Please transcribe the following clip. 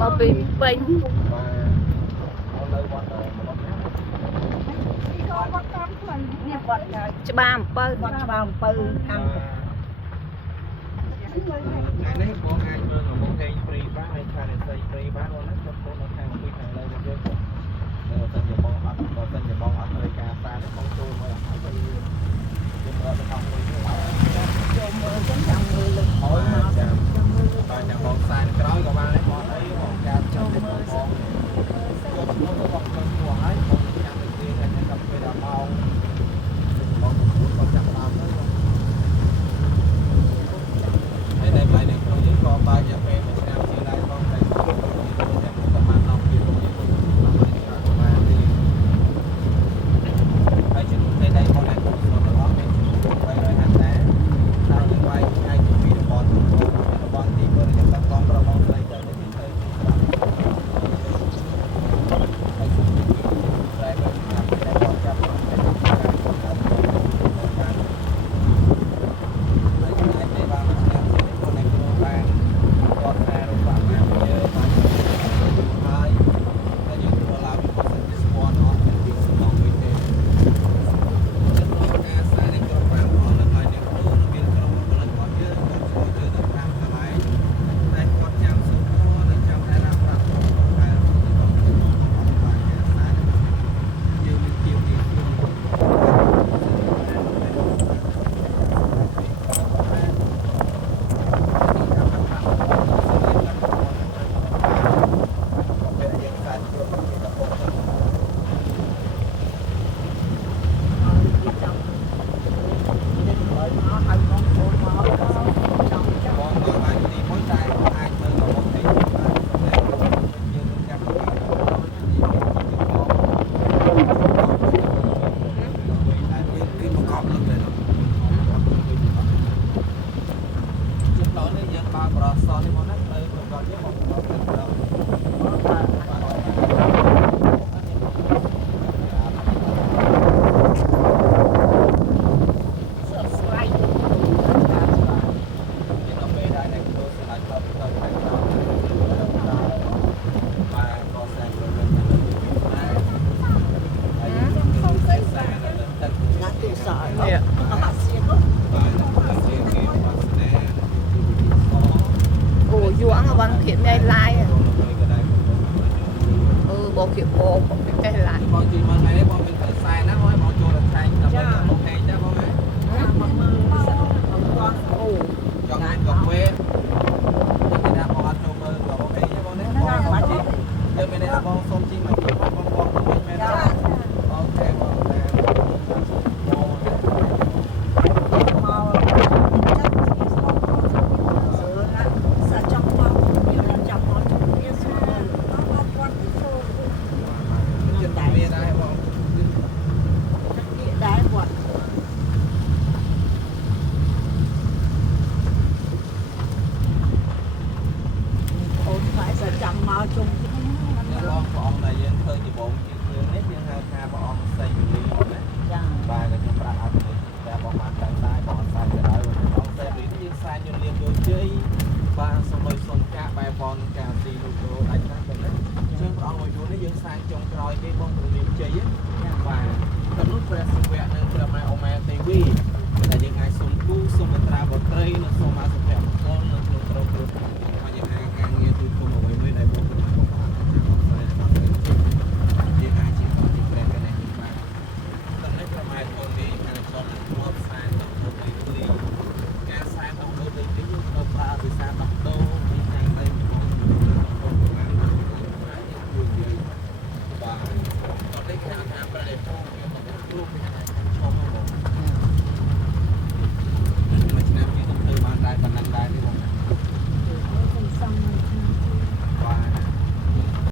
មកពីពេញច្បារអំពៅច្បារអំពៅខាងថ្ងៃនេះបងអាចមើលមកហេងព្រីបានហើយខាងសៃព្រីបានបងណាគាត់ចូលនៅខាងពីខាងលើទៅយើងបើសិនជាបងអត់ត្រូវការសារបងចូលមើលអត់ទៅយើងមើលទៅអស់មួយចូលមើលចឹងចាំមើលលើអូយចាំបើចាំបងសារក្រោយក៏បានដែរបងអីបងចាំចូលមើលបងចូលឈ្មោះទៅបងចូលឈ្មោះហើយបងចាំទៅគ្រាថ្ងៃនេះដល់ពេលដល់ម៉ោងបងបងចាំតាមទៅហើយតែបាយនៅក្នុងយើងក៏បាយយ៉ាពេលមួយឆ្នាំជាដែរបងតែចាំប្រហែល10ปีរបស់យើងប្រហែលនេះហើយជំនួសតែដៃបងណាក៏ស្គាល់ដល់មានជំនួស350ដែរតែយើងបាយថ្ងៃទី2របស់ទី1យើងដាក់បងប្របងស្រីទៅនេះទៅហើយជំនួសតែបងចាប់បងចាំបងគៀបញ៉ៃឡាយបងគៀបបងចេះឡាយបងជួយមើលថ្ងៃនេះបងមានខ្សែណាបងបងចូលដល់ខែងដើម្បីបងហេងដែរបងណាមកមើលអូចង់មានកាហ្វេតែថាបងអត់ចូលមើលបងហេងទេបងណាបងបាច់ទេយើងមានថាបងសុំជីមកជួយបងបងវិញមែនទេអូខេបងតែចាំមកជុំបងព្រះអង្គដែលយើងឃើញដំបូងជាគ្រឿងនេះយើងហៅថាព្រះអង្គសៃវលីណាចាបាទខ្ញុំប្រាប់អត់ទេតែបងបានតែបងអត់សាច់ទៅហើយព្រះអង្គសៃវលីនេះយើងសាញយកលៀបយកជ័យបានសម័យសុនកាបែបនកាទីលោកគ្រូអាចណាស់ទៅណាជើងព្រះអង្គមួយយូរនេះយើងសាញចុងក្រោយគេបងព្រលៀបជ័យបាទទៅនោះព្រះ